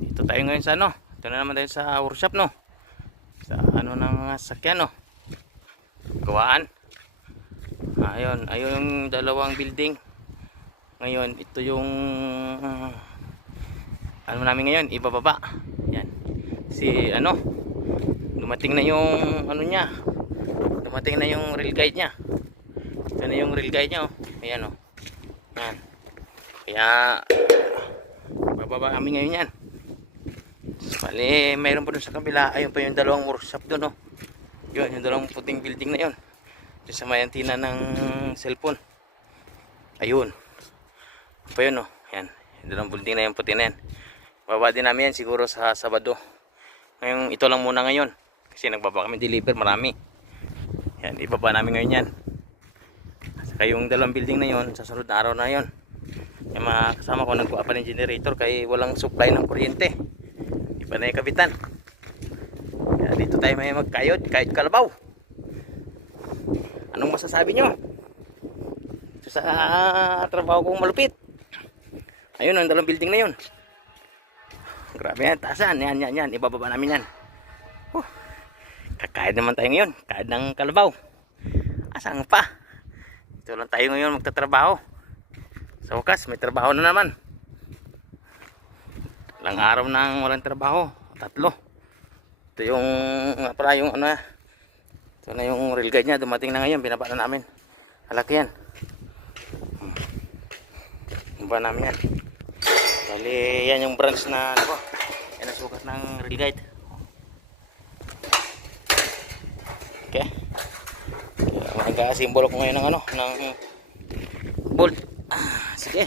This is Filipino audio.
Ito tayo ngayon sa ano. Ito na naman tayo sa workshop, no. Sa ano ng sakyan, no. Gawaan. Ayun yung dalawang building. Ngayon, ito yung ano namin ngayon, ibababa. Yan. Si ano, dumating na yung ano niya. Dumating na yung rail guide niya. Ito na yung rail guide niya, oh. Ayan, oh. Yan. Kaya bababa kami ngayon yan. Bali, mayroon pa dun sa kabila. Ayun pa yung dalawang workshop dun, oh. Yun, yung dalawang puting building na yun. Yung sa may antina ng cellphone. Ayun. Pa yun, oh. Yan. Yung dalawang building na yung puti na yan. Bababa din namin yan siguro sa Sabado. Ngayon, ito lang muna ngayon. Kasi nagbaba kami deliver, marami. Yan, ibaba namin ngayon yan. Saka yung dalawang building na yun, sa sunod na araw na yun. Yung mga kasama ko nagbuka pa ng generator kaya walang supply ng kuryente. Iba na yung kapitan. Kaya dito tayo may magkayod, kahit kalabaw. Anong masasabi nyo? Ito sa trabaho kong malupit. Ayun, ang dalawang building na yun. Grabe yan, taasan. Yan. Ibababa namin yan. Kakayod naman tayo ngayon. Kahit ng kalabaw. Asang pa. Ito lang tayo ngayon magtatrabaho. Sa wakas, may trabaho na naman. Ilang araw nang walang trabaho. 3. Ito yung pala yung ano. Ito na yung rail guide niya. Dumating na ngayon. Binaba na namin. Halaki yan. Binaba namin yan. Bali, yan yung branch na ano ko. Yan ang sukat ng rail guide. Okay. Kaya mag-simbolo ko ngayon ng ano, ng bolt. Sige.